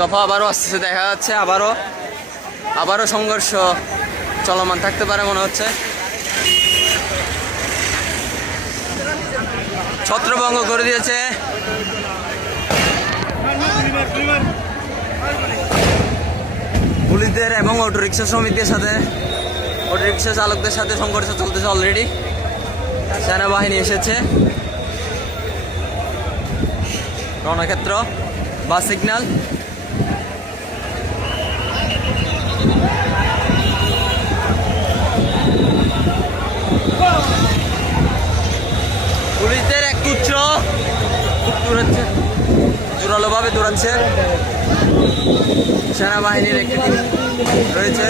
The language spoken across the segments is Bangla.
দফা আবারও আসতেছে, দেখা যাচ্ছে আবারও আবারও সংঘর্ষ চলমান থাকতে পারে মনে হচ্ছে। ছত্রভঙ্গ করে দিয়েছে। পুলিশদের এবং অটোরিক্সা শ্রমিকদের সাথে অটোরিক্সা চালকদের সাথে সংঘর্ষ চলতেছে অলরেডি সেনাবাহিনী এসেছে। রণক্ষেত্র বা সিগন্যাল খুব দূরাচ্ছে জোরালোভাবে দৌড়াচ্ছে। সেনাবাহিনীর একটি টিম রয়েছে।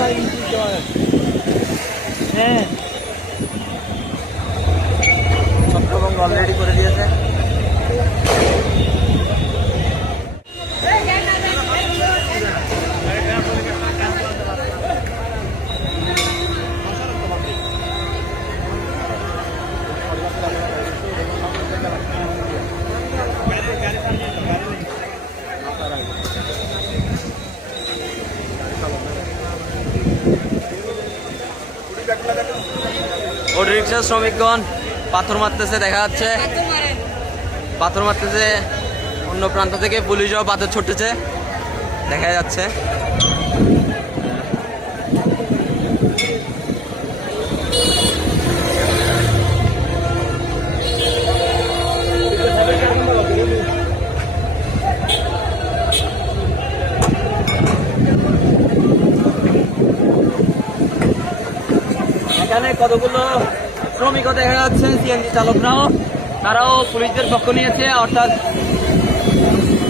ছত্রভঙ্গ অলরেডি করে দিয়েছে। অটো রিক্সার শ্রমিকগণ পাথর মারতেছে দেখা যাচ্ছে। পাথর মারতেছে অন্য প্রান্ত থেকে পুলিশও পাথর ছুটতেছে দেখা যাচ্ছে। কতগুলো শ্রমিকও দেখা যাচ্ছে সিএনজি চালকরাও, তারাও পুলিশদের পক্ষ নিয়েছে, অর্থাৎ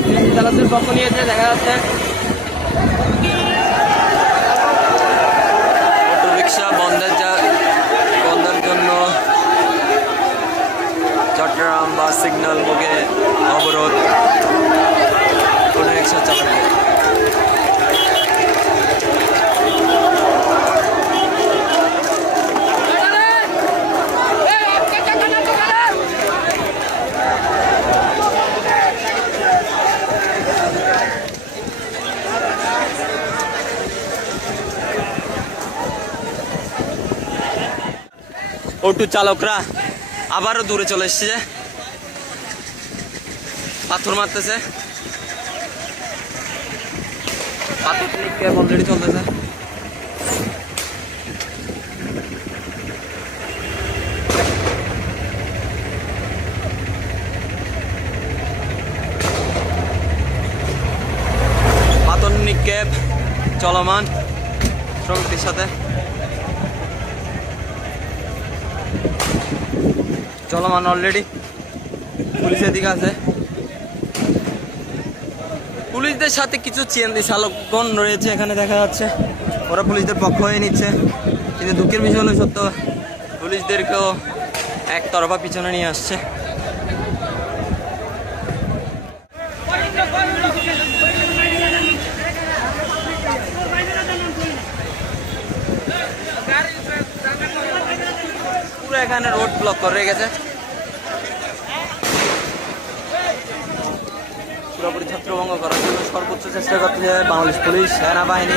সিএনজি চালকদের পক্ষ নিয়েছে, দেখা যাচ্ছে। অটোরিকশা বন্ধের বন্ধের জন্য চট্টগ্রাম বা সিগন্যাল মুখে অবরোধ। অটোরিকশা চালকদের অটো চালকরা আবারও দূরে চলে এসছে পাথর মারতেছে। পাথর অলরেডি চলতেছে? চলমান শ্রমিকদের সাথে। চলমান অলরেডি পুলিশের দিকে আছে। পুলিশদের সাথে কিছু চিএনদি চালকগণ রয়েছে এখানে দেখা যাচ্ছে। ওরা পুলিশদের পক্ষ হয়ে নিচ্ছে। কিন্তু দুঃখের বিষয় হলো সত্য, পুলিশদেরকেও একতরফা পিছনে নিয়ে আসছে। পুরো এখানে রোড ব্লক করে গেছে পুরোপুরি ছত্রভঙ্গ করার জন্য সর্বোচ্চ চেষ্টা করতে করতেছে বাংলাদেশ পুলিশ, সেনাবাহিনী।